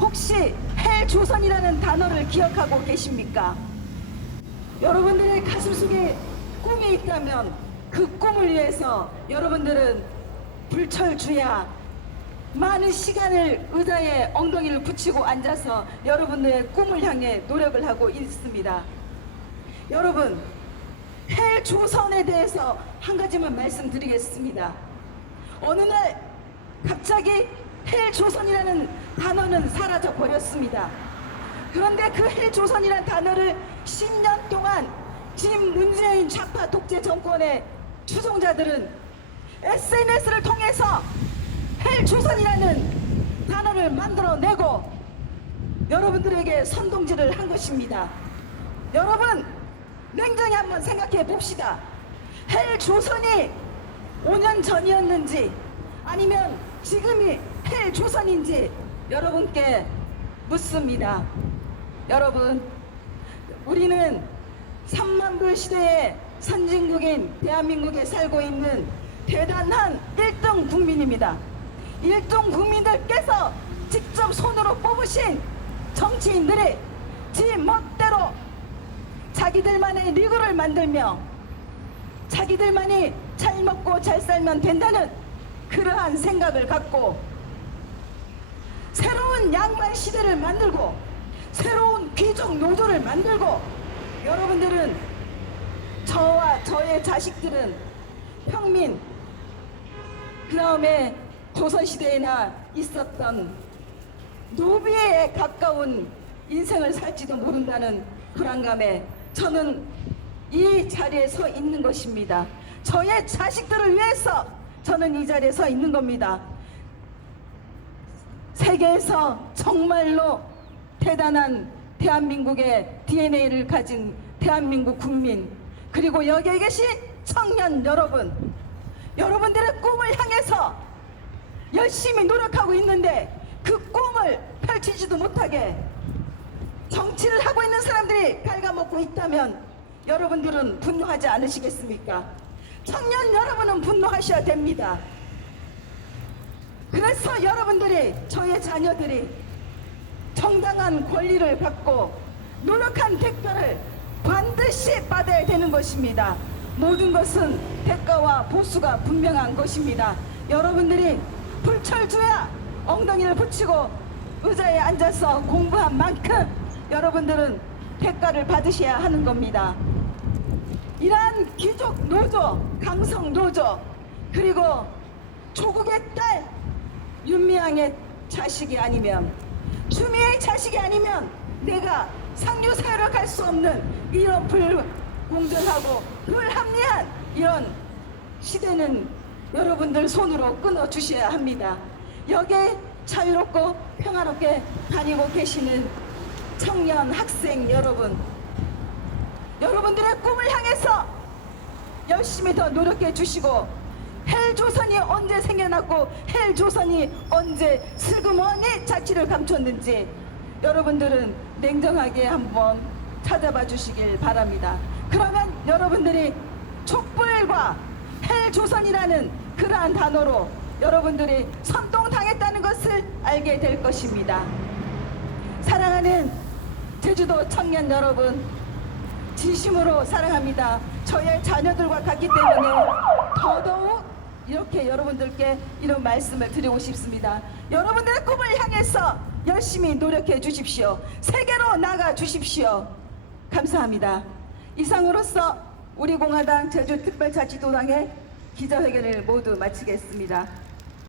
혹시 헬조선이라는 단어를 기억하고 계십니까? 여러분들의 가슴 속에 꿈이 있다면 그 꿈을 위해서 여러분들은 불철주야 많은 시간을 의자에 엉덩이를 붙이고 앉아서 여러분들의 꿈을 향해 노력을 하고 있습니다. 여러분, 헬조선에 대해서 한 가지만 말씀드리겠습니다. 어느 날 갑자기 헬조선이라는 단어는 사라져 버렸습니다. 그런데 그 헬조선이라는 단어를 10년 동안 지금 문재인 좌파 독재 정권의 추종자들은 SNS를 통해서 헬조선이라는 단어를 만들어내고 여러분들에게 선동질을 한 것입니다. 여러분 냉정히 한번 생각해 봅시다. 헬조선이 5년 전이었는지 아니면 지금이 헬조선인지 여러분께 묻습니다. 여러분 우리는 3만 불 시대의 선진국인 대한민국에 살고 있는 대단한 1등 국민입니다. 1등 국민들께서 직접 손으로 뽑으신 정치인들이 지 멋대로 자기들만의 리그를 만들며 자기들만이 잘 먹고 잘 살면 된다는 그러한 생각을 갖고 새로운 양말 시대를 만들고 새로운 귀족 노조를 만들고 여러분들은 저와 저의 자식들은 평민 그 다음에 조선시대에나 있었던 노비에 가까운 인생을 살지도 모른다는 불안감에 저는 이 자리에 서 있는 것입니다. 저의 자식들을 위해서 저는 이 자리에 서 있는 겁니다. 세계에서 정말로 대단한 대한민국의 DNA를 가진 대한민국 국민 그리고 여기에 계신 청년 여러분 여러분들의 꿈을 향해서 열심히 노력하고 있는데 그 꿈을 펼치지도 못하게 정치를 하고 있는 사람들이 갉아먹고 있다면 여러분들은 분노하지 않으시겠습니까? 청년 여러분은 분노하셔야 됩니다. 그래서 여러분들이 저의 자녀들이 정당한 권리를 갖고 노력한 대가를 반드시 받아야 되는 것입니다. 모든 것은 대가와 보수가 분명한 것입니다. 여러분들이 불철주야 엉덩이를 붙이고 의자에 앉아서 공부한 만큼 여러분들은 대가를 받으셔야 하는 겁니다. 이러한 귀족 노조, 강성 노조, 그리고 조국의 딸 윤미향의 자식이 아니면 추미애의 자식이 아니면 내가 상류 사회로 갈 수 없는 이런 불공정하고 불합리한 이런 시대는 여러분들 손으로 끊어 주셔야 합니다. 여기에 자유롭고 평화롭게 다니고 계시는 청년 학생 여러분 여러분들의 꿈을 향해서 열심히 더 노력해 주시고 헬조선이 언제 생겨났고 헬조선이 언제 슬그머니 자취를 감췄는지 여러분들은 냉정하게 한번 찾아봐 주시길 바랍니다. 그러면 여러분들이 촛불과 헬조선이라는 그러한 단어로 여러분들이 선동당했다는 것을 알게 될 것입니다. 사랑하는 제주도 청년 여러분, 진심으로 사랑합니다. 저의 자녀들과 같기 때문에 더더욱 이렇게 여러분들께 이런 말씀을 드리고 싶습니다. 여러분들의 꿈을 향해서 열심히 노력해 주십시오. 세계로 나가 주십시오. 감사합니다. 이상으로서 우리 공화당 제주특별자치도당의 기자회견을 모두 마치겠습니다.